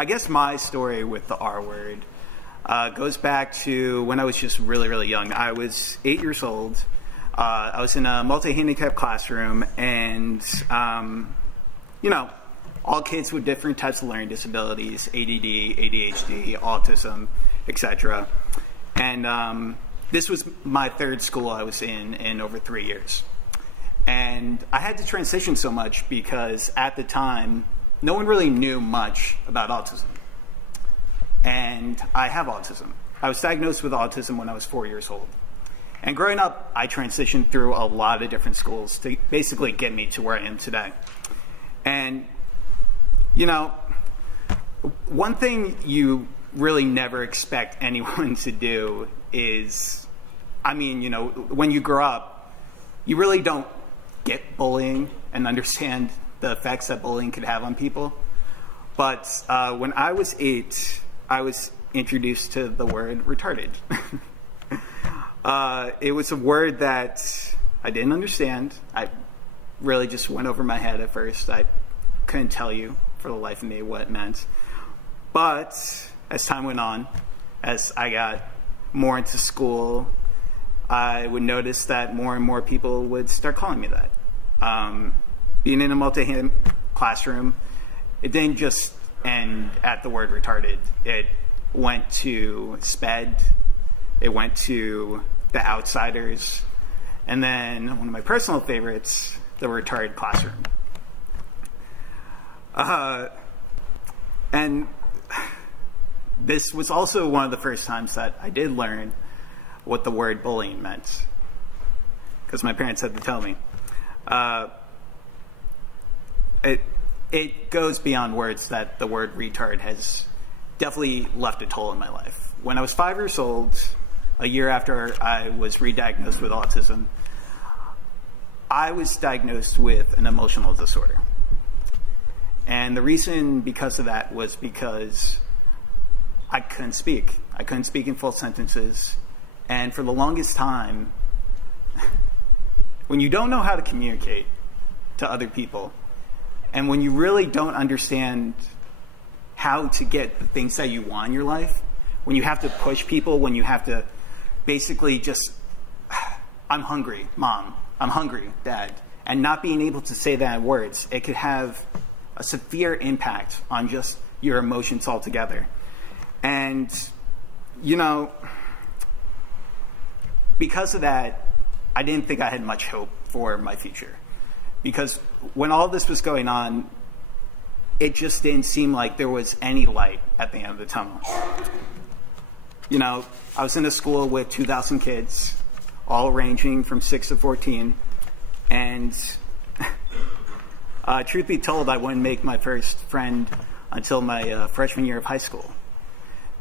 I guess my story with the R word goes back to when I was just really, really young. I was 8 years old. I was in a multi-handicapped classroom, and, you know, all kids with different types of learning disabilities, ADD, ADHD, autism, etc. And this was my third school I was in over 3 years. And I had to transition so much because at the time, no one really knew much about autism. And I have autism. I was diagnosed with autism when I was 4 years old. And growing up, I transitioned through a lot of different schools to basically get me to where I am today. And, you know, one thing you really never expect anyone to do is, I mean, you know, when you grow up, you really don't get bullying and understand the effects that bullying could have on people. But when I was 8, I was introduced to the word retarded. It was a word that I didn't understand. I really just went over my head at first. I couldn't tell you for the life of me what it meant. But as time went on, as I got more into school, I would notice that more and more people would start calling me that. Being in a multi-hand classroom, it didn't just end at the word retarded. It went to SPED, it went to the outsiders, and then one of my personal favorites, the retarded classroom. And this was also one of the first times that I did learn what the word bullying meant, because my parents had to tell me. It goes beyond words that the word retard has definitely left a toll in my life. When I was 5 years old, a year after I was re-diagnosed with autism, I was diagnosed with an emotional disorder. And the reason because of that was because I couldn't speak. I couldn't speak in full sentences. And for the longest time, when you don't know how to communicate to other people, and when you really don't understand how to get the things that you want in your life, when you have to push people, when you have to basically just, I'm hungry, Mom, I'm hungry, Dad, and not being able to say that in words, it could have a severe impact on just your emotions altogether. And, you know, because of that, I didn't think I had much hope for my future. Because when all this was going on, it just didn't seem like there was any light at the end of the tunnel. You know, I was in a school with 2,000 kids, all ranging from 6 to 14, and truth be told, I wouldn't make my first friend until my freshman year of high school.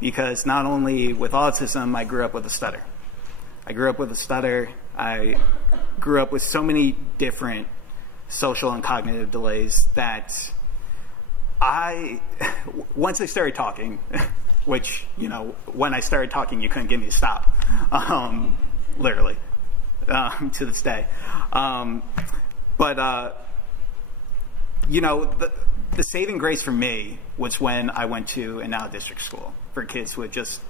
Because not only with autism, I grew up with a stutter. I grew up with a stutter. I grew up with so many different social and cognitive delays that once I started talking, which, you know, when I started talking, you couldn't get me to stop, literally, to this day. You know, the saving grace for me was when I went to an out-of-district school for kids with just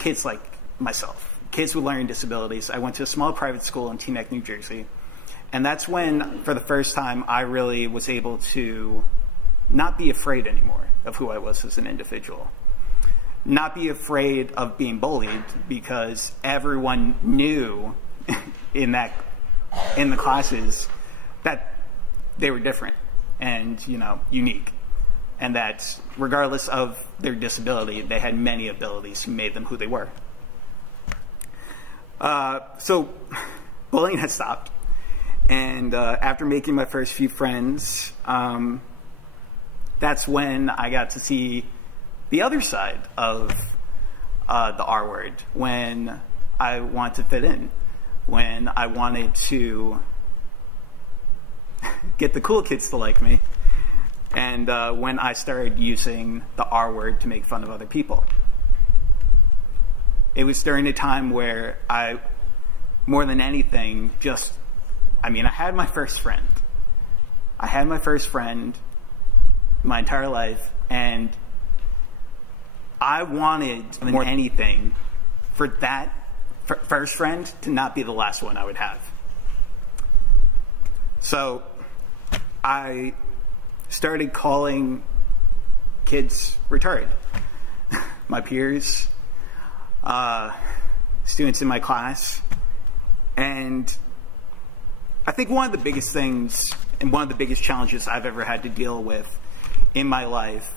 kids like myself, kids with learning disabilities. I went to a small private school in Teaneck, New Jersey. And that's when, for the first time, I really was able to not be afraid anymore of who I was as an individual. Not be afraid of being bullied, because everyone knew in the classes that they were different and, you know, unique. And that regardless of their disability, they had many abilities who made them who they were. So bullying had stopped. And after making my first few friends, that's when I got to see the other side of the R word, when I wanted to fit in, when I wanted to get the cool kids to like me, and when I started using the R word to make fun of other people. It was during a time where I, more than anything, I had my first friend. I had my first friend my entire life, and I wanted more than anything for that first friend to not be the last one I would have. So I started calling kids retarded. My peers, students in my class. And I think one of the biggest things and one of the biggest challenges I've ever had to deal with in my life,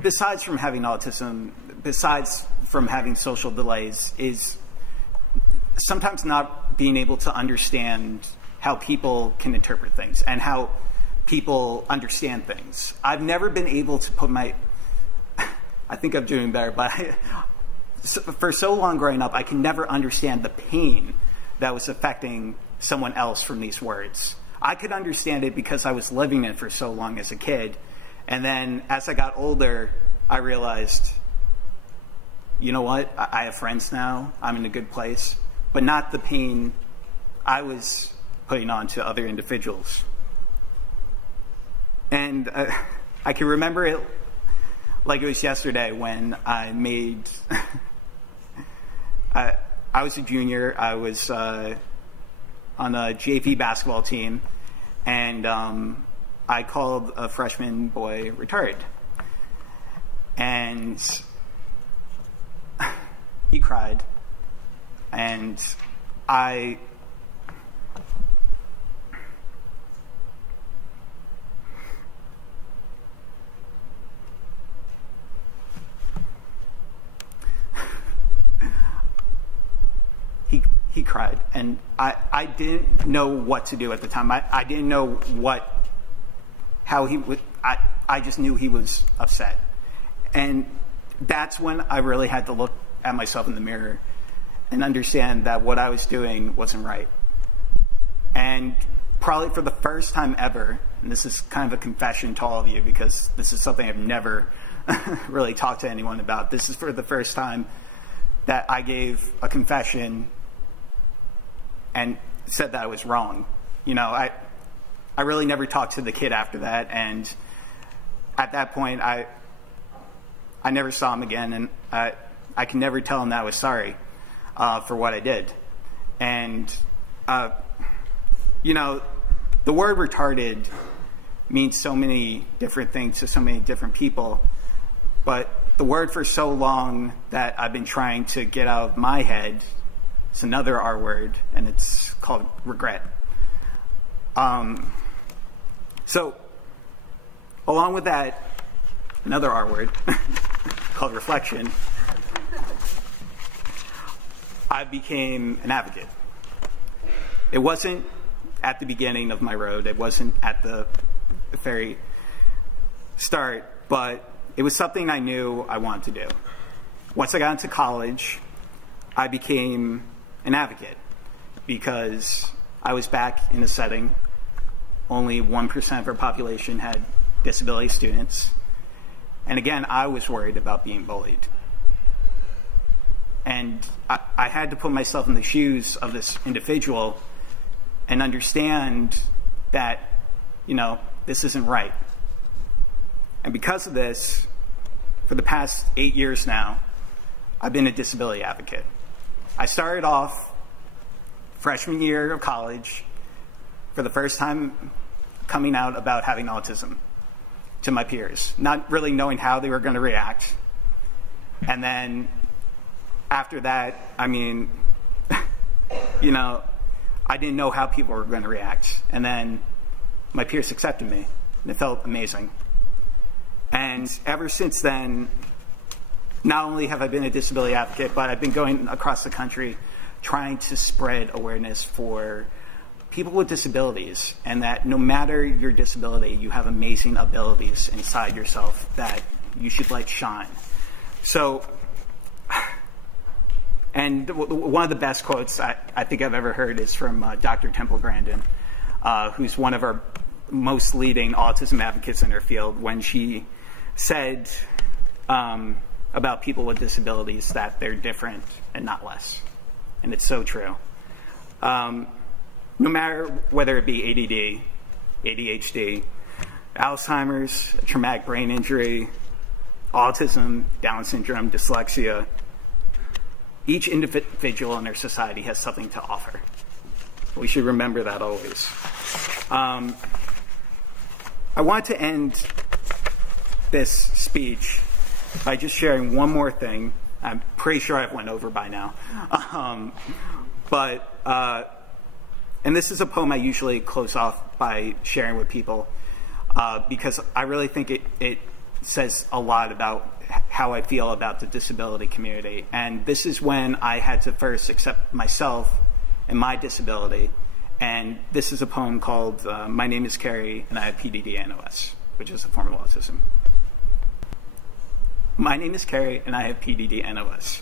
besides from having autism, besides from having social delays, is sometimes not being able to understand how people can interpret things and how people understand things. I've never been able to put my, I think I'm doing better, but for so long growing up, I can never understand the pain that was affecting someone else from these words. I could understand it because I was living it for so long as a kid. And then as I got older, I realized, you know what? I have friends now. I'm in a good place, but not the pain I was putting on to other individuals. And I can remember it like it was yesterday when I made, I was a junior. I was on a JV basketball team, and I called a freshman boy retard. And he cried, and he cried, and I didn't know what to do at the time. I didn't know how he would, I just knew he was upset. And that's when I really had to look at myself in the mirror and understand that what I was doing wasn't right. And probably for the first time ever, and this is kind of a confession to all of you because this is something I've never really talked to anyone about. This is for the first time that I gave a confession and said that I was wrong. You know, I really never talked to the kid after that, and at that point, I never saw him again, and I can never tell him that I was sorry for what I did. And, you know, the word retarded means so many different things to so many different people, but the word for so long that I've been trying to get out of my head, it's another R word, and it's called regret. So, along with that, another R word called reflection, I became an advocate. It wasn't at the beginning of my road. It wasn't at the very start, but it was something I knew I wanted to do. Once I got into college, I became an advocate because I was back in a setting. Only 1% of our population had disability students. And again, I was worried about being bullied. And I had to put myself in the shoes of this individual and understand that, you know, this isn't right. And because of this, for the past 8 years now, I've been a disability advocate. I started off freshman year of college for the first time coming out about having autism to my peers, not really knowing how they were going to react. And then after that, I mean, you know, I didn't know how people were going to react. And then my peers accepted me, and it felt amazing. And ever since then, not only have I been a disability advocate, but I've been going across the country trying to spread awareness for people with disabilities, and that no matter your disability, you have amazing abilities inside yourself that you should let shine. So, and one of the best quotes I think I've ever heard is from Dr. Temple Grandin, who's one of our most leading autism advocates in her field, when she said about people with disabilities that they're different and not less. And it's so true. No matter whether it be ADD, ADHD, Alzheimer's, traumatic brain injury, autism, Down syndrome, dyslexia. Each individual in our society has something to offer. We should remember that always. I want to end this speech by just sharing one more thing. I'm pretty sure I've went over by now. And this is a poem I usually close off by sharing with people because I really think it says a lot about how I feel about the disability community. And this is when I had to first accept myself and my disability. And this is a poem called My Name is Kerry and I have PDD-NOS, which is a form of autism. My name is Kerry and I have PDD-NOS.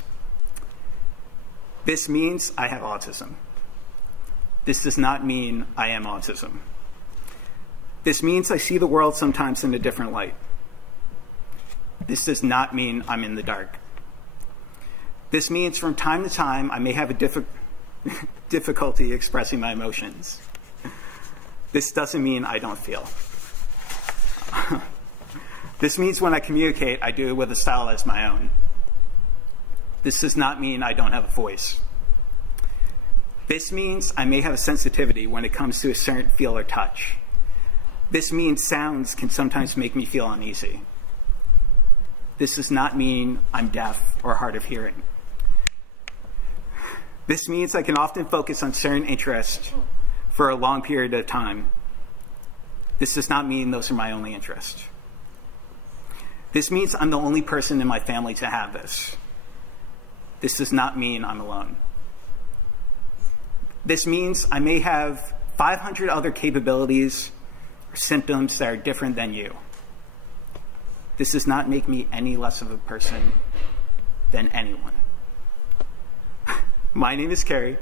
This means I have autism. This does not mean I am autism. This means I see the world sometimes in a different light. This does not mean I'm in the dark. This means from time to time I may have a difficulty expressing my emotions. This doesn't mean I don't feel. This means when I communicate, I do it with a style that's my own. This does not mean I don't have a voice. This means I may have a sensitivity when it comes to a certain feel or touch. This means sounds can sometimes make me feel uneasy. This does not mean I'm deaf or hard of hearing. This means I can often focus on certain interests for a long period of time. This does not mean those are my only interests. This means I'm the only person in my family to have this. This does not mean I'm alone. This means I may have 500 other capabilities or symptoms that are different than you. This does not make me any less of a person than anyone. My name is Kerry,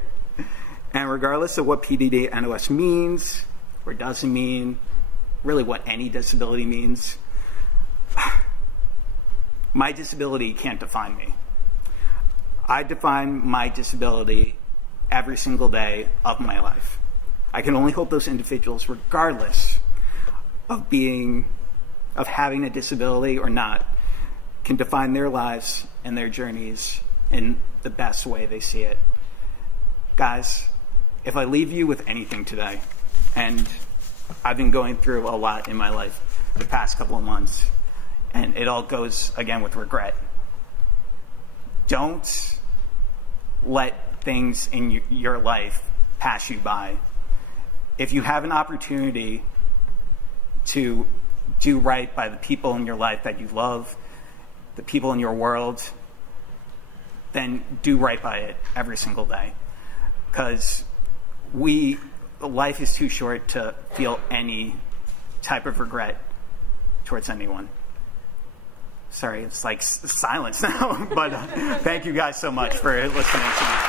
and regardless of what PDD-NOS means or doesn't mean, really what any disability means, my disability can't define me. I define my disability every single day of my life. I can only hope those individuals, regardless of having a disability or not, can define their lives and their journeys in the best way they see it. Guys, if I leave you with anything today, and I've been going through a lot in my life the past couple of months, and it all goes, again, with regret. Don't let things in your life pass you by. If you have an opportunity to do right by the people in your life that you love, the people in your world, then do right by it every single day. Because life is too short to feel any type of regret towards anyone. Sorry, it's like silence now, but thank you guys so much for listening to me.